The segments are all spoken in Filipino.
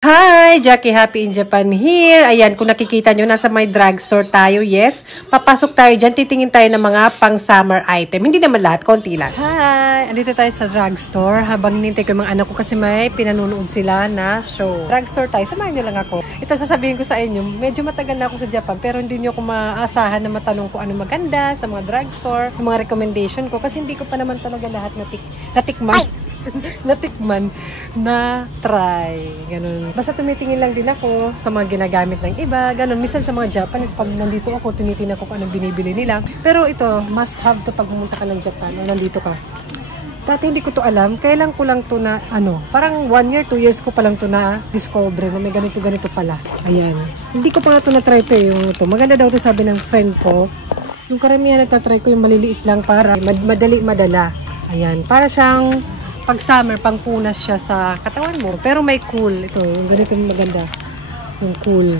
Hi! Jackie Happy in Japan here. Ayan, kung nakikita nyo, nasa may drugstore tayo. Yes, papasok tayo dyan. Titingin tayo ng mga pang-summer item. Hindi naman lahat, konti lang. Hi! Andito tayo sa drugstore. Habang hinintay ko yung mga anak ko kasi may pinanunood sila na show. Drugstore tayo. Samahan nyo lang ako. Ito sasabihin ko sa inyo, medyo matagal na ako sa Japan pero hindi nyo ako maaasahan na matanong ko ano maganda sa mga drugstore, yung mga recommendation ko kasi hindi ko pa naman talaga lahat natikman. Natikman na try. Ganun. Basta tumitingin lang din ako sa mga ginagamit ng iba. Ganun. Minsan sa mga Japanese, pag nandito ako, tinitingnan ko kung anong binibili nila. Pero ito, must have to pag pumunta ka ng Japan o nandito ka. Dati hindi ko to alam. Kailan ko lang to na, parang 1 year, 2 years ko pa lang to na discover na may ganito pala. Ayan. Hindi ko pa nga to na-try to yung ito. Maganda daw to sabi ng friend ko. Yung karamihan nagtatry ko yung maliliit lang para madala. Ayan. Para siyang pag summer, pangpunas siya sa katawan mo. Pero may cool. Ito, yung ganito yung maganda. Yung cool.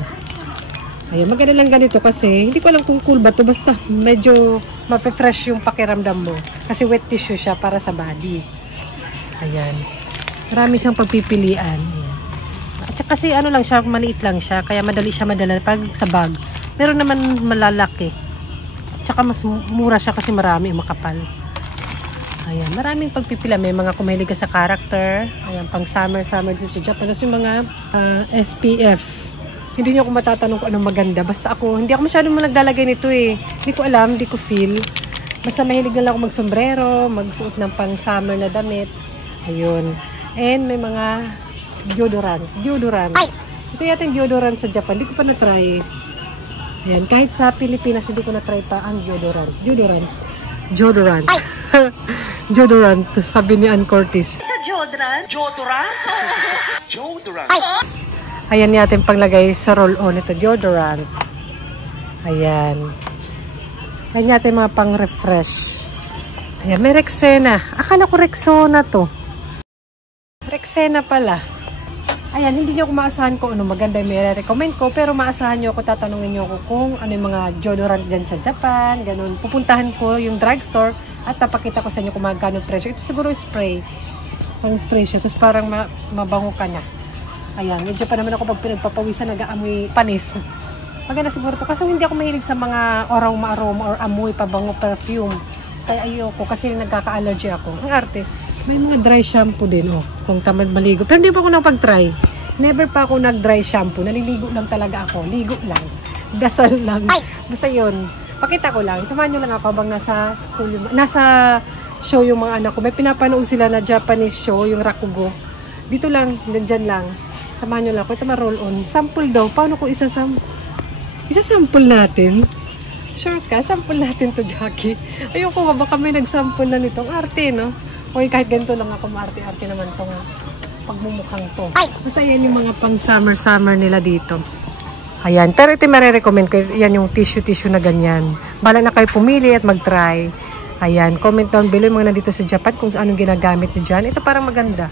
Ayan, maganda lang ganito kasi hindi ko alam kung cool ba to. Basta medyo mape-fresh yung pakiramdam mo. Kasi wet tissue siya para sa body. Ayan. Marami siyang pagpipilian. Ayan. At saka kasi lang siya, maliit lang siya. Kaya madali siya madala pag sa bag. Pero naman malalaki. At saka mas mura siya kasi marami makapal. Ayan, maraming pagpipila. May mga kumahilig ka sa character. Ayan, pang summer dito sa Japan. Tapos yung mga SPF. Hindi niyo ako matatanong kung anong maganda. Basta hindi ako masyadong naglalagay nito eh. Hindi ko alam, hindi ko feel. Basta mahilig na lang ako mag-sombrero, magsuot ng pang summer na damit. Ayun. And may mga deodorant. Ito yata yung deodorant sa Japan. Hindi ko pa na-try. Ayan, kahit sa Pilipinas, hindi ko na-try pa ang deodorant. Deodorant, sabi ni Ann Curtis. Sa deodorant? Deodorant? Ayan natin panglagay sa roll-on ito, deodorant. Ayan. Ayan natin mga pang-refresh. Ayan, may Rexona. Akala ko Rexona to. Rexona pala. Ayan, hindi nyo ako maasahan ko ano maganda yung may recommend ko, pero maasahan nyo ako, tatanungin nyo ako kung ano yung mga deodorant dyan sa Japan, ganun. Pupuntahan ko yung drugstore at napakita ko sa inyo kung magkano presyo. Ito siguro spray. Pang spray siya, tapos parang mabango ka na. Ayan, medyo pa naman ako pag pinagpapawisan, nag-aamoy panis. Maganda siguro to kasi hindi ako mahilig sa mga aroma or amoy, pabango, perfume. Kaya ayoko kasi nagkaka-allergy ako. Ang arte. May mga dry shampoo din, kung tamad maligo. Pero hindi pa ako nakapag-try. Never pa ako nag-dry shampoo. Naliligo lang talaga ako. Ligo lang. Dasal lang. Basta yun. Pakita ko lang. Samahan nyo lang ako bang nasa show yung mga anak ko. May pinapanood sila na Japanese show, yung Rakugo. Dito lang, dyan lang. Samahan nyo lang ako. Ito ma-roll on. Sample daw. Paano kung isasample natin? Sure ka? Sample natin to, Jackie. Ayoko nga, baka may nagsample na nitong arte, no? Okay, kahit ganito lang ako, maarte-arte naman itong pagmumukhang to. Basta yan yung mga pang summer nila dito. Ayan, pero ito marirecommend ko. Yan yung tissue na ganyan. Bala na kayo pumili at mag-try. Ayan, comment down below yung mga nandito sa Japan kung anong ginagamit nyo dyan. Ito parang maganda.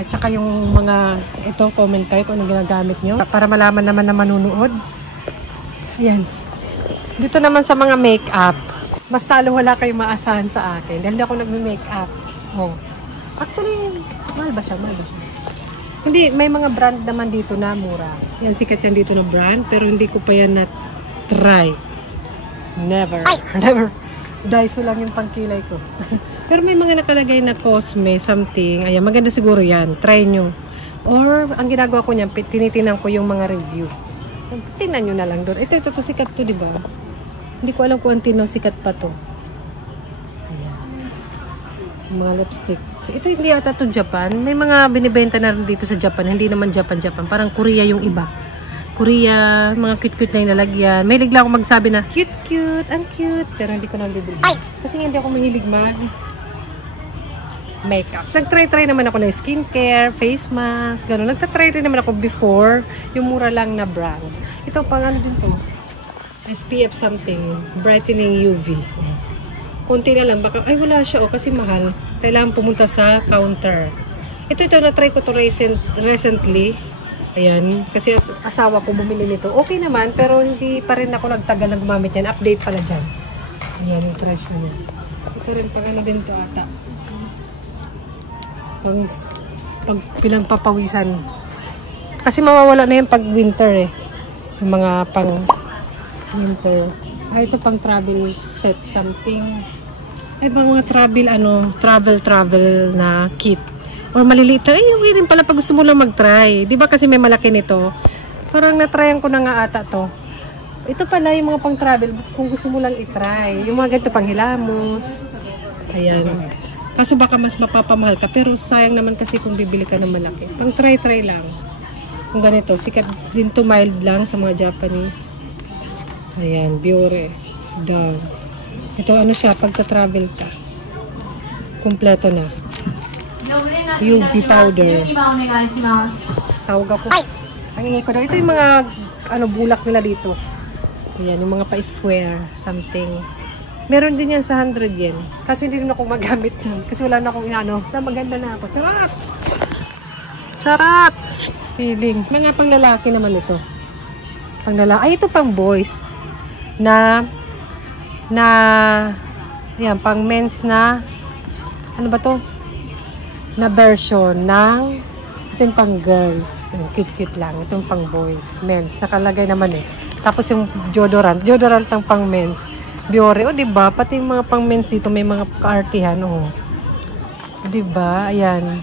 At saka yung mga, ito comment kayo kung anong ginagamit nyo. Para malaman naman na manunood. Ayan. Dito naman sa mga makeup. Mas talo wala kayong maasahan sa akin. Dahil ako nagme-makeup. Actually, mahal ba siya? Hindi, may mga brand naman dito na mura. Yan, sikat yan dito na brand. Pero hindi ko pa yan na-try. Never. Daiso lang yung pangkilay ko. Pero may mga nakalagay na Cosme, something. Ayan, maganda siguro yan. Try nyo. Or, ang ginagawa ko niyan, tinitingnan ko yung mga review. Tingnan nyo na lang doon. Ito sikat to, diba? Hindi ko alam kung antino sikat pa to. Ayan. Mga lipstick. Ito hindi ata to Japan. May mga binibenta na rin dito sa Japan. Hindi naman Japan. Parang Korea yung iba. Korea, mga cute-cute na yung nalagyan. May ligla ako magsabi na, cute, ang cute. Pero hindi ko na bibili. Kasi hindi ako mahilig makeup. Nag-try naman ako ng skincare, face mask, gano'n. Nagtatry rin naman ako before. Yung mura lang na brand. Ito pang ano din to. SPF something, brightening UV. Kunti na lang, baka, ay wala siya kasi mahal. Kailangan pumunta sa counter. Ito na-try ko to recently. Ayan, kasi asawa ko bumili nito. Okay naman, pero hindi pa rin ako nagtagal na gumamit yan. Update pala dyan. Ayan, yung presyo niya. Ito rin, pang ano din to ata. pag pinagpapawisan. Kasi mawawala na yan pag winter eh. Yung mga pang winter. Ito pang travel set something. Ay mga travel na kit. Or maliliit. Ay, yung rin pala pag gusto mo lang mag-try. Di ba kasi may malaki nito? Parang na-tryan ko na nga ata to. Ito pala yung mga pang-travel kung gusto mo lang i-try. Yung mga ganito pang hilamos. Ayan. Kaso baka mas mapapamahal ka. Pero sayang naman kasi kung bibili ka ng malaki. Pang-try-try lang. Kung ganito. Sikat din to, mild lang sa mga Japanese. Ayan. Biore. Dove. Ito ano siya. Pagka-travel ka. Kompleto na. UV powder. Tawag ako. Ang ingay ko daw. Ito yung mga bulak nila dito. Ayan, yung mga pa-square, something. Meron din yan sa 100 yen. Kasi hindi rin ako magamit nun. Kasi wala na akong maganda na ako. Charat! Charat! Feeling. Mga pang lalaki naman ito. Pang lalaki. Ay, ito pang boys. Ayan, pang men's na, ano ba to? Na version ng, ito yung pang girls. Cute-cute lang. Ito yung pang boys. Men's. Nakalagay naman eh. Tapos yung deodorant ang pang men's. Biore, diba? Pati yung mga pang men's dito, may mga kaartihan, Diba? Ayan.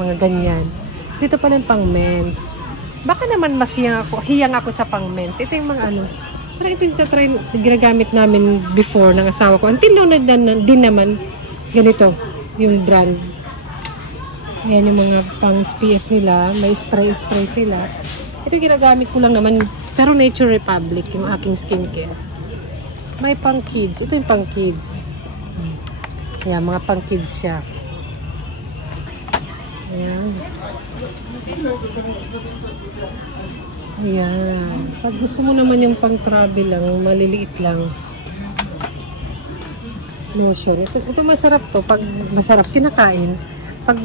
Mga ganyan. Dito pala yung pang men's. Baka naman mas hiyang ako sa pang men's. Ito yung mga parang ito yung ginagamit namin before ng asawa ko. Until noon din naman, ganito, yung brand. Ayan yung mga pang SPF nila. May spray sila. Ito ginagamit ko lang naman. Pero Nature Republic, yung aking skincare. May pang kids. Ito yung pang kids. Ayan, mga pang kids siya. Ayan. Ayan. Pag gusto mo naman yung pang travel lang, maliliit lang. Lotion. Ito masarap to. Pag masarap, kinakain. Pag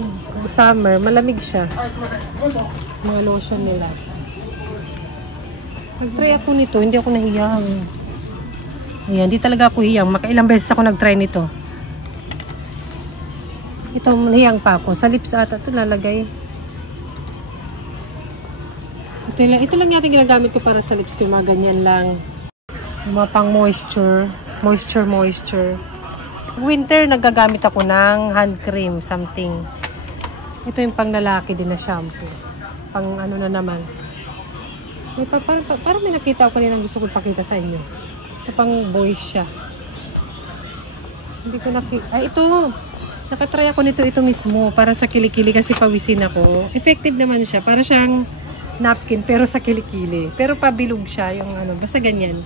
summer, malamig siya. Mga lotion nila. Nag-try ako nito, hindi ako nahiyang. Ayan, hindi talaga ako hiyang. Makailang beses ako nag-try nito. Ito, nahiyang pa ako. Sa lips ata ito lalagay. Ito lang yata ginagamit ko para sa lips ko. Mga ganyan lang. Yung mga pang moisture. Moisture. Winter, nagagamit ako ng hand cream, something. Ito yung pang lalaki din na shampoo. Pang ano na naman. Parang may nakita ako kanina gusto ko pakita sa inyo. Ito pang boys siya. Hindi ko nakita. Ay, ito. Nakatry ako nito ito mismo. Para sa kilikili kasi pawisin ako. Effective naman siya. Para siyang napkin pero sa kilikili. Pero pabilog siya. Yung basta ganyan.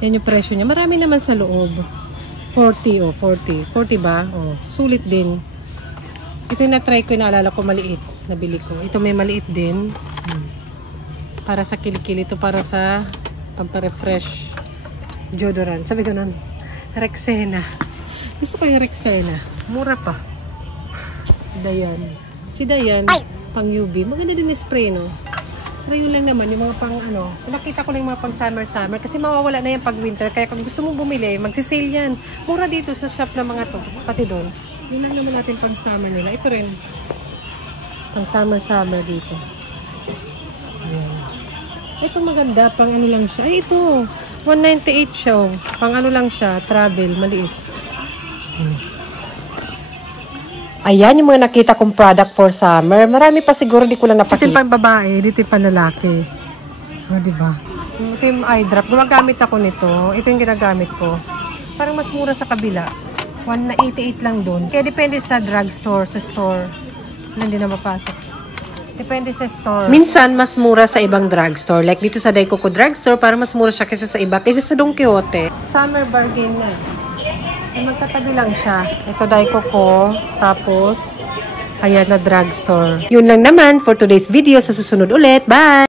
Yan yung presyo niya. Marami naman sa loob. 40 40. 40 ba? Sulit din. Ito yung na-try ko. Naalala ko maliit. Nabili ko. Ito may maliit din. Para sa kilikili. Ito para sa pampa-refresh deodorant. Sabi ko nun, Rexena. Gusto ko yung Rexena. Mura pa. Dayan. Si Dayan, pang UV. Maganda din spray, no? Pero yun lang naman, yung mga pang nakita ko lang yung mga pang summer. Kasi mawawala na yan pag winter. Kaya kung gusto mong bumili, magsisale yan. Mura dito sa shop ng mga to. Pati doon. Yun lang naman natin pang summer nila. Ito rin. Pang summer dito. Ayan. Ito maganda, pang lang siya. Ay, ito. 198 siya. Pang lang siya, travel, maliit. Ayan yung mga nakita kong product for summer. Marami pa siguro, di ko lang napakita. Dito yung pang babae, dito yung pang lalaki. Diba? Ito yung eye drop. Gumagamit ako nito. Ito yung ginagamit ko. Parang mas mura sa kabila. 188 lang doon. Kaya depende sa drugstore, sa store. Hindi na mapasok. Depende sa store. Minsan, mas mura sa ibang drugstore. Like dito sa Daikoku drugstore, para mas mura siya kaysa sa iba. Kaysa sa Don Quixote. Summer bargain na. Magkatabi lang siya. Ito Daikoku. Tapos, ayan na drugstore. Yun lang naman for today's video. Sa susunod ulit. Bye!